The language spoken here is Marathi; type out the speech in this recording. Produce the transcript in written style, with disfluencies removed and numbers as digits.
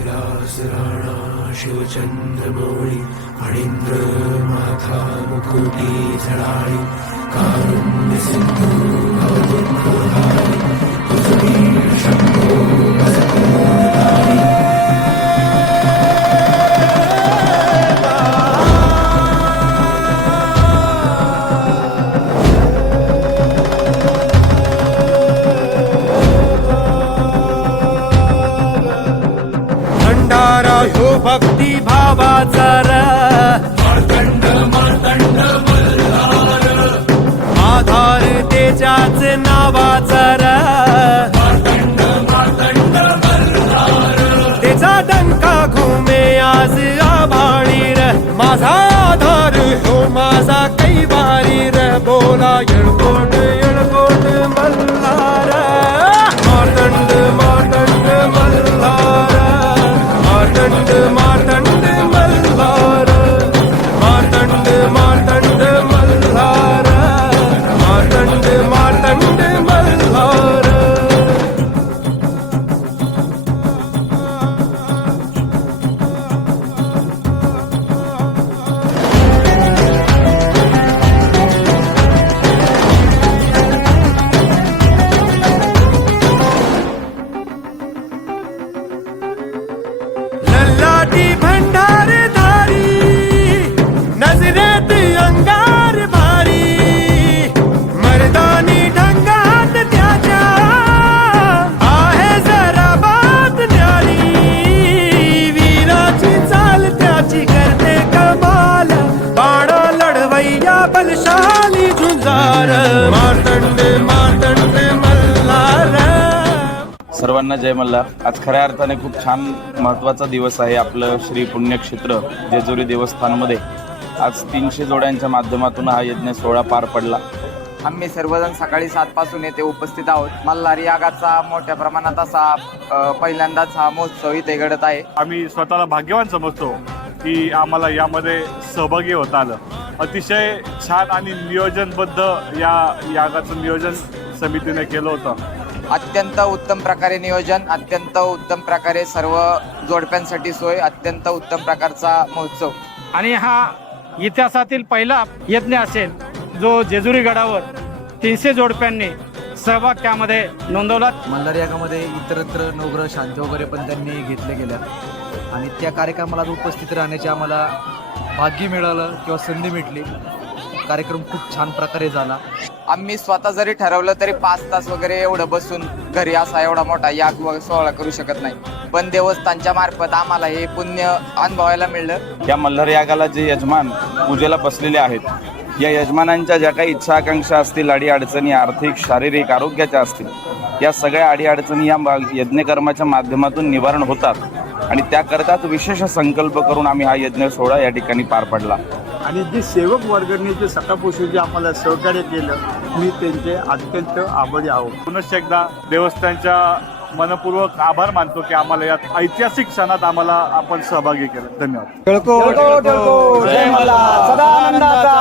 कैलास राणा शिवचंद्रमौळी फणींद्र माथा मुकुटी झळाळी कारुण्य सिंधू भवदुःखहारी तुझी शंभो भजकोधारी. भंडारा ह्यो भक्ती भावाचा मार्तंड मार्तंड मल्हार आधार त्याच्याच नावाचा मार्तंड मार्तंड मल्हार त्याचा डंका घुमे आज आभाळी माझा आधार ह्यो माझा कैवारी बोला येळकोट येळकोट मल्हार मार्तंड मार्तंड मल्हार मार्तंड मार्तंड मल्हार मार्तंड मार्तंड मल्हार मार्तंड मार्तंड मल्हार. ललाटी भंडारधारी नजरेत अंगार भारी मर्दानी ढंगात त्याच्या आहे जरा बात न्यारी वीराची चाल त्याची करते कमाल बाणा लढवैया बलशाली झुंजार मार्तंड मार्तंड मल्हार. सर्वांना जय मल्हार. आज खऱ्या अर्थाने खूप छान महत्त्वाचा दिवस आहे. आपलं श्री पुण्यक्षेत्र जेजुरी देवस्थानमध्ये आज 300 जोड्यांच्या माध्यमातून हा यज्ञ सोहळा पार पडला. आम्ही सर्वजण सकाळी 7 पासून येथे उपस्थित आहोत. मल्हारी यागाचा मोठ्या प्रमाणात असा पहिल्यांदाच हा महोत्सव इथे घडत आहे. आम्ही स्वतःला भाग्यवान समजतो की आम्हाला यामध्ये सहभागी होता आलं. अतिशय छान आणि नियोजनबद्ध या यागाचं नियोजन समितीने केलं होतं. अत्यंत उत्तम प्रकारे नियोजन, अत्यंत उत्तम प्रकारे सर्व जोडप्यांसाठी सोय, अत्यंत उत्तम प्रकारचा महोत्सव. आणि हा इतिहासातील पहिला यज्ञ असेल जो जेजुरी गडावर 300 जोडप्यांनी सहभाग त्यामध्ये नोंदवला. मल्हार यागामध्ये इतरत्र नवग्रह शांती वगैरे पण त्यांनी घेतल्या गेल्या आणि त्या कार्यक्रमाला उपस्थित राहण्याचे आम्हाला भाग्य मिळालं किंवा संधी भेटली. कार्यक्रम खूप छान प्रकारे झाला. आम्ही स्वतः जरी ठरवलं तरी 5 तास वगैरे एवढं बसून घरी असा एवढा मोठा याग सोहळा करू शकत नाही, पण देवस्थानच्या मार्फत आम्हाला हे पुण्य अनुभवायला मिळलं. या मल्हार यागाला जे यजमान पूजेला बसलेले आहेत, या यजमानांच्या ज्या काही इच्छा आकांक्षा असतील, अडीअडचणी आर्थिक शारीरिक आरोग्याच्या असतील, या सगळ्या अडीअडचणी या यज्ञकर्माच्या माध्यमातून निवारण होतात आणि त्याकरताच विशेष संकल्प करून आम्ही हा यज्ञ सोहळा या ठिकाणी पार पडला. आणि जे सेवक वर्गाने जे सकाळपासून जे आम्हाला सहकार्य केलं, मी त्यांचे अत्यंत आभारी आहोत. पुनश्च एकदा देवस्थानच्या मनपूर्वक आभार मानतो की आम्हाला यात ऐतिहासिक क्षणात आम्हाला आपण सहभागी केलं. धन्यवाद. जय मल्हार. सदा आनंदाचा.